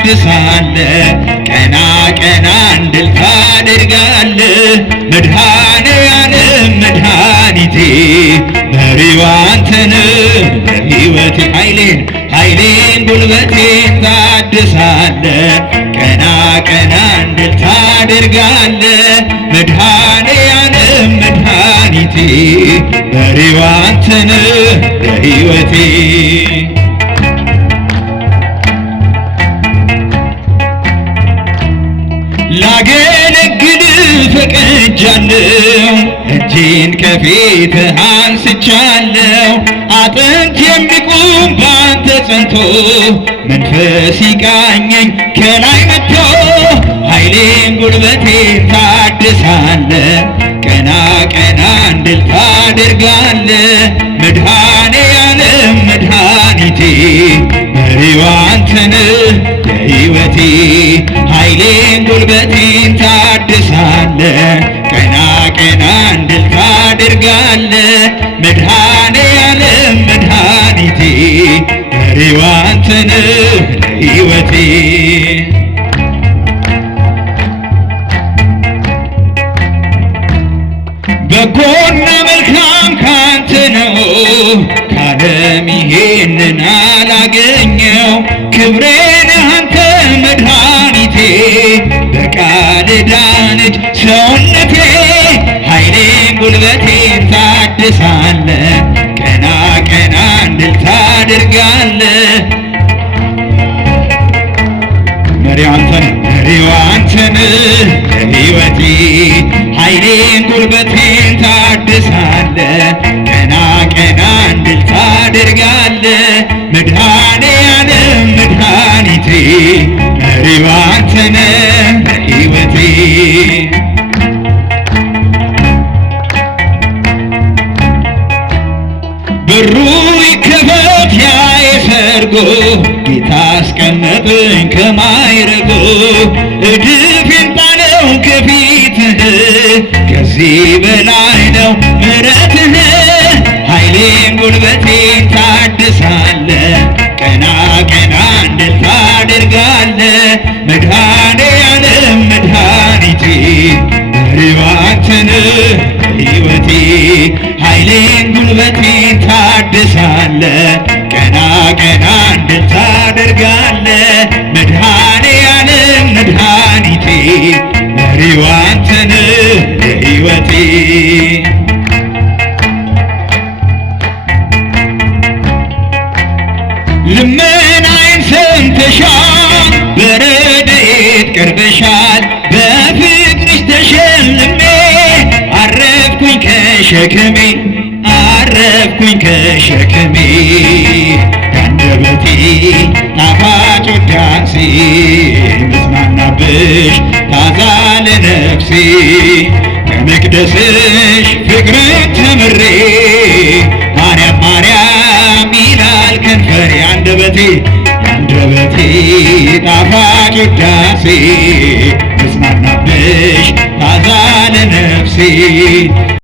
ታድሳለህ፣ ቀና ቀና እንድል ታደርጋለህ። መድኃኔዓለም መድኃኒቴ መሪው አንተ ነህ ለሕይወቴ ኃይሌን ጉልበቴን ታድሳለህ፣ ቀና ቀና እንድል ታደርጋለህ። መድኃኔዓለም መድኃኒቴ መሪው አንተ ነህ ለሕይወቴ ላገለግል ፈቅጃለሁ፣ እጄን ከፊትህ አንስቻለሁ። አጥንት የሚቆም ባንተ ጸንቶ መንፈስ ይቃኘኝ ከላይ መጥቶ ኃይሌን ጉልበቴን ታድሳለህ፣ ቀና ቀና እንድል ታደርጋለህ። መድኃኔዓለም መድኃኒቴ መሪው አንተ ነህ ለሕይወቴ ኃይሌን ጉልበቴን ታድሳለህ፣ ቀና ቀና እንድል ታደርጋለህ። መድኃኔዓለም መድኃኒቴ መሪው አንተ ነህ ለሕይወቴ በጎና መልካም ካንተ ነው፣ ከዓለም ይሄንን አላገኘው። ክብሬን አንተ መድኃኒቴ በቃል ዳነች ሰውነቴ። ኃይሌን ጉልበቴን ታድሳለህ፣ ቀና ቀና እንድል ታደርጋለህ። መሪው አንተ ነህ ለሕይወቴ ኃይሌን ጉልበቴን ታድሳለህ፣ ቀና ቀና እንድል ታደርጋለህ። መድኃኔዓለም መድኃኒቴ መሪው አንተ ነህ ለሕይወቴ በሩ ይከፈት የሰርጎ ጌታ አስቀመጠኝ ከማይረጎ እድፌን ጣለው ከፊትህ ከዚህ በላይ ነው ምሕረትህ። ኃይሌን ጉልበቴን ታድሳለህ፣ ቀና ቀና እንድል ታደርጋለህ። መድኃኔዓለም መድኃኒቴ መሪው አንተ ነህ ለሕይወቴ ኃይሌን ጉልበቴን ታድሳለህ፣ ቀና ቀና እንድል ታደርጋለህ። መድኃኔዓለም መድኃኒቴ መሪው አንተ ነህ ለሕይወቴ ልመናዬን ሰምተሻል፣ በረድኤት ቀርበሻል። በፍቅርሽ ተሸልሜ አረፍኩኝ ከሸክሜ ከአንደበቴ ጣፋጭ ውዳሴ ምጽናናብሽ ታዛ ለነፍሴ። ከመቅደስሽ ፍቅርን ተምሬ ማርያም ማርያም ይላል ከንፈሬ። አንደበቴ ጣፋጭ ውዳሴ ምጽናናብሽ ታዛ ለነፍሴ